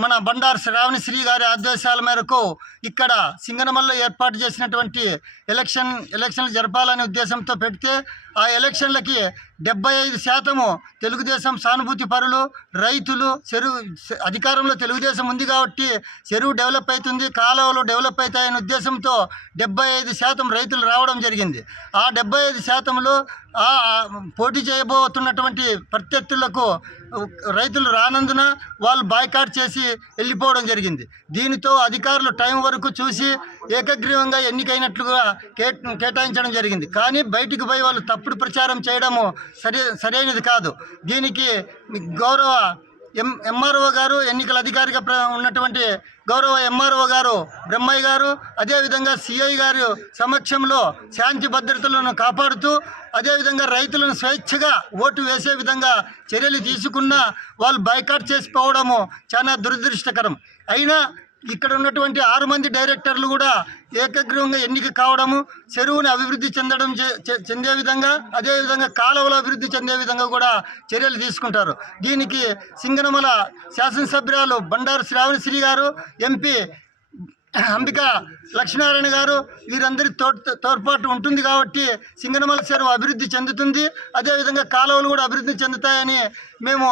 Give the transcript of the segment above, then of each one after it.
మన బండారు శ్రావణి శ్రీ గారి ఆదేశాల మేరకు ఇక్కడ సింగనమల్లో ఏర్పాటు చేసినటువంటి ఎలక్షన్ ఎలక్షన్లు జరపాలనే ఉద్దేశంతో పెడితే ఆ ఎలక్షన్లకి డెబ్బై ఐదు శాతము తెలుగుదేశం సానుభూతి పరులు రైతులు చెరువు అధికారంలో తెలుగుదేశం ఉంది కాబట్టి చెరువు డెవలప్ అవుతుంది కాలువలు డెవలప్ అవుతాయనే ఉద్దేశంతో డెబ్బై ఐదు శాతం రైతులు రావడం జరిగింది. ఆ డెబ్బై ఐదు శాతంలో ఆ పోటీ చేయబోతున్నటువంటి ప్రత్యర్థులకు రైతులు రానందున వాళ్ళు బాయ్కాట్ చేసి వెళ్ళిపోవడం జరిగింది. దీనితో అధికారులు టైం వరకు చూసి ఏకగ్రీవంగా ఎన్నికైనట్లుగా కే కేటాయించడం జరిగింది. కానీ బయటికి పోయి వాళ్ళు తప్పుడు ప్రచారం చేయడము సరి సరైనది కాదు. దీనికి గౌరవ ఎం ఎంఆర్ఓ గారు ఎన్నికల అధికారిగా ఉన్నటువంటి గౌరవ ఎంఆర్ఓ గారు బ్రహ్మయ్య గారు అదేవిధంగా సిఐ గారు సమక్షంలో శాంతి భద్రతలను కాపాడుతూ అదేవిధంగా రైతులను స్వేచ్ఛగా ఓటు వేసే విధంగా చర్యలు తీసుకున్న వాళ్ళు బైకాట్ చేసిపోవడము చాలా దురదృష్టకరం. అయినా ఇక్కడ ఉన్నటువంటి ఆరు మంది డైరెక్టర్లు కూడా ఏకగ్రీవంగా ఎన్నిక కావడము చెరువుని అభివృద్ధి చెందడం చే- చెందే విధంగా అదేవిధంగా కాలువలు అభివృద్ధి చెందే విధంగా కూడా చర్యలు తీసుకుంటారు. దీనికి సింగనమల శాసనసభ్యురాలు బండారు శ్రావణశ్రీ గారు ఎంపీ అంబిక లక్ష్మీనారాయణ గారు వీరందరి తో తోడ్పాటు ఉంటుంది కాబట్టి సింగనమల చెరువు అభివృద్ధి చెందుతుంది. అదేవిధంగా కాలువలు కూడా అభివృద్ధి చెందుతాయని మేము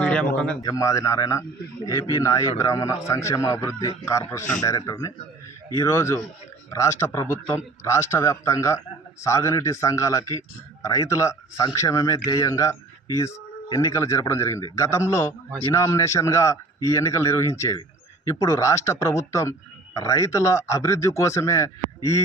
మీడియా ముఖంగా ఎం ఆదినారాయణ ఏపీ నాయి బ్రాహ్మణ సంక్షేమ అభివృద్ధి కార్పొరేషన్ డైరెక్టర్ని ఈరోజు రాష్ట్ర ప్రభుత్వం రాష్ట్ర వ్యాప్తంగా సాగునీటి సంఘాలకి రైతుల సంక్షేమమే ధ్యేయంగా ఈ ఎన్నికలు జరపడం జరిగింది. గతంలో ఇనామినేషన్గా ఈ ఎన్నికలు నిర్వహించేవి. ఇప్పుడు రాష్ట్ర ప్రభుత్వం రైతుల అభివృద్ధి కోసమే ఈ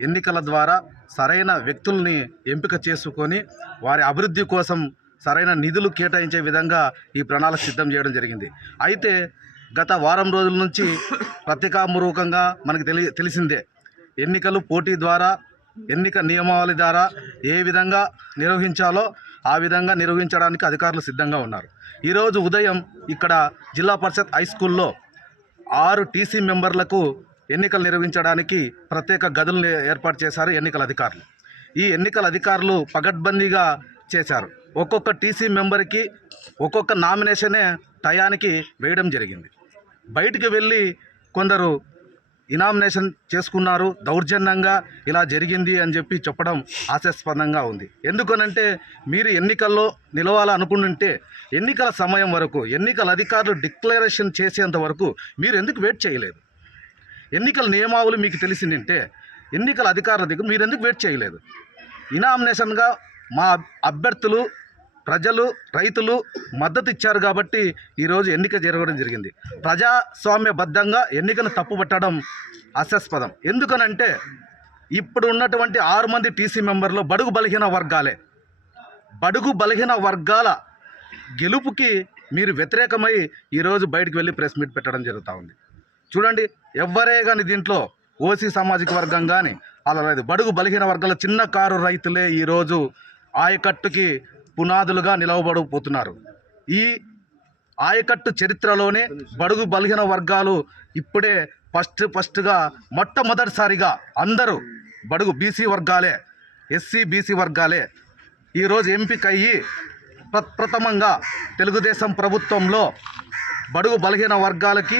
ఎన్నికల ద్వారా సరైన వ్యక్తుల్ని ఎంపిక చేసుకొని వారి అభివృద్ధి కోసం సరైన నిధులు కేటాయించే విధంగా ఈ ప్రణాళిక సిద్ధం చేయడం జరిగింది. అయితే గత వారం రోజుల నుంచి పత్రికామూర్వకంగా మనకు తెలి తెలిసిందే. ఎన్నికలు పోటీ ద్వారా ఎన్నిక నియమావళి ద్వారా ఏ విధంగా నిర్వహించాలో ఆ విధంగా నిర్వహించడానికి అధికారులు సిద్ధంగా ఉన్నారు. ఈరోజు ఉదయం ఇక్కడ జిల్లా పరిషత్ హై స్కూల్లో ఆరు టీసీ మెంబర్లకు ఎన్నికలు నిర్వహించడానికి ప్రత్యేక గదులను ఏర్పాటు చేశారు ఎన్నికల అధికారులు. ఈ ఎన్నికల అధికారులు పగడ్బందీగా చేశారు. ఒక్కొక్క టీసీ మెంబర్కి ఒక్కొక్క నామినేషనే టయానికి వేయడం జరిగింది. బయటికి వెళ్ళి కొందరు ఇనామినేషన్ చేసుకున్నారు దౌర్జన్యంగా ఇలా జరిగింది అని చెప్పి చెప్పడం హాస్యాస్పదంగా ఉంది. ఎందుకనంటే మీరు ఎన్నికల్లో నిలవాలనుకుంటుంటే ఎన్నికల సమయం వరకు ఎన్నికల అధికారులు డిక్లరేషన్ చేసేంత వరకు మీరు ఎందుకు వెయిట్ చేయలేదు? ఎన్నికల నియమావళి మీకు తెలిసిందంటే ఎన్నికల అధికారుల దగ్గర మీరు ఎందుకు వెయిట్ చేయలేదు? ఇనామినేషన్గా మా అభ్యర్థులు ప్రజలు రైతులు మద్దతు ఇచ్చారు కాబట్టి ఈరోజు ఎన్నిక జరగడం జరిగింది. ప్రజాస్వామ్యబద్ధంగా ఎన్నికను తప్పుపట్టడం హాస్యాస్పదం ఎందుకనంటే ఇప్పుడు ఉన్నటువంటి ఆరు మంది టీసీ మెంబర్లు బడుగు బలహీన వర్గాలే. బడుగు బలహీన వర్గాల గెలుపుకి మీరు వ్యతిరేకమై ఈరోజు బయటకు వెళ్ళి ప్రెస్ మీట్ పెట్టడం జరుగుతూ ఉంది. చూడండి ఎవ్వరే కానీ దీంట్లో ఓసీ సామాజిక వర్గం కానీ అలా లేదు. బడుగు బలహీన వర్గాల చిన్న కారు రైతులే ఈరోజు ఆయకట్టుకి పునాదులుగా నిలవబడిపోతున్నారు ఈ ఆయకట్టు చరిత్రలోనే బడుగు బలహీన వర్గాలు ఇప్పుడే ఫస్ట్ ఫస్ట్గా మొట్టమొదటిసారిగా అందరూ బడుగు బీసీ వర్గాలే ఎస్సీ బీసీ వర్గాలే ఈరోజు ఎంపిక అయ్యి ప్రప్రథమంగా తెలుగుదేశం ప్రభుత్వంలో బడుగు బలహీన వర్గాలకి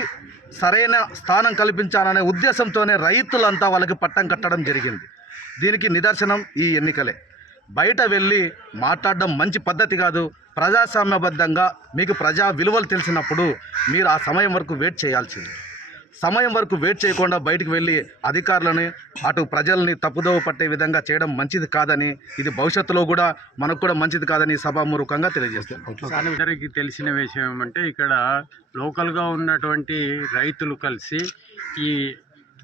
సరైన స్థానం కల్పించాలనే ఉద్దేశంతోనే రైతులంతా వాళ్ళకి పట్టం కట్టడం జరిగింది. దీనికి నిదర్శనం ఈ ఎన్నికలే. బయట వెళ్ళి మాట్లాడడం మంచి పద్ధతి కాదు. ప్రజాస్వామ్యబద్ధంగా మీకు ప్రజా విలువలు తెలిసినప్పుడు మీరు ఆ సమయం వరకు వెయిట్ చేయాల్సింది. సమయం వరకు వెయిట్ చేయకుండా బయటికి వెళ్ళి అధికారులని అటు ప్రజల్ని తప్పుదోవ పట్టే విధంగా చేయడం మంచిది కాదని ఇది భవిష్యత్తులో కూడా మనకు కూడా మంచిది కాదని సభామూర్వకంగా తెలియజేస్తాం అందరికీ తెలిసిన విషయం ఏమంటే ఇక్కడ లోకల్గా ఉన్నటువంటి రైతులు కలిసి ఈ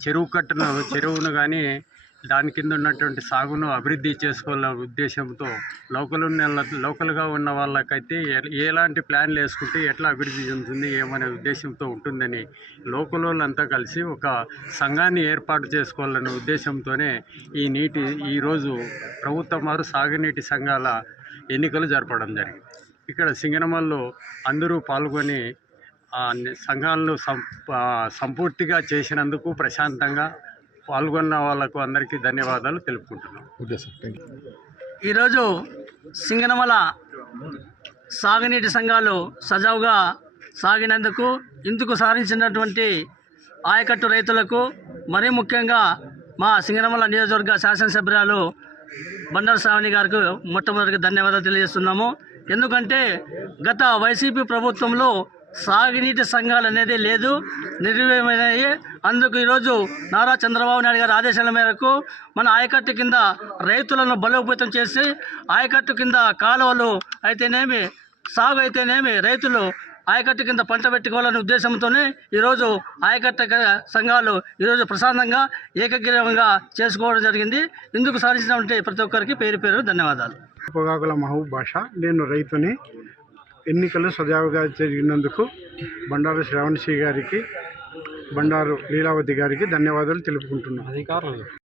చెరువు కట్టును చెరువును కానీ దాని కింద ఉన్నటువంటి సాగును అభివృద్ధి చేసుకోవాలనే ఉద్దేశంతో లోకల్ ఉన్న లోకల్గా ఉన్న వాళ్ళకైతే ఎలాంటి ప్లాన్లు వేసుకుంటే ఎట్లా అభివృద్ధి చెందుతుంది ఏమనే ఉద్దేశంతో ఉంటుందని లోకల్ వాళ్ళంతా కలిసి ఒక సంఘాన్ని ఏర్పాటు చేసుకోవాలనే ఉద్దేశంతోనే ఈ నీటి ఈరోజు ప్రభుత్వం వారు సాగునీటి సంఘాల ఎన్నికలు జరపడం జరిగింది. ఇక్కడ సింగనమల్లో అందరూ పాల్గొని సంఘాలను సం సంపూర్తిగా చేసినందుకు ప్రశాంతంగా పాల్గొన్న వాళ్ళకు అందరికీ ధన్యవాదాలు తెలుపుకుంటున్నాం. ఓకే సార్ థ్యాంక్ యూ ఈరోజు సింగనమల సాగునీటి సంఘాలు సజావుగా సాగినందుకు ఇందుకు సాధించినటువంటి ఆయకట్టు రైతులకు మరీ ముఖ్యంగా మా సింగనమల నియోజకవర్గ శాసనసభ్యురాలు బండారు శ్రావణి గారికి మొట్టమొదటిగా ధన్యవాదాలు తెలియజేస్తున్నాము. ఎందుకంటే గత వైసీపీ ప్రభుత్వంలో సాగునీటి సంఘాలు అనేది లేదు నిర్వీర్యమైనాయి అందుకు ఈరోజు నారా చంద్రబాబు నాయుడు గారి ఆదేశాల మేరకు మన ఆయకట్టు కింద రైతులను బలోపేతం చేసి ఆయకట్టు కింద కాలువలు అయితేనేమి సాగు అయితేనేమి రైతులు ఆయకట్టు కింద పంట పెట్టుకోవాలనే ఉద్దేశంతోనే ఈరోజు ఆయకట్ట సంఘాలు ఈరోజు ప్రశాంతంగా ఏకగ్రీవంగా చేసుకోవడం జరిగింది. ఇందుకు సాధించినటువంటి ప్రతి ఒక్కరికి పేరు పేరు ధన్యవాదాలు. పొగాకుల మహబూబ్ భాష నేను రైతుని. ఎన్నికలు సజావుగా జరిగినందుకు బండారు శ్రావణ్ శ్రీ గారికి బండారు లీలావతి గారికి ధన్యవాదాలు తెలుపుకుంటున్నాను.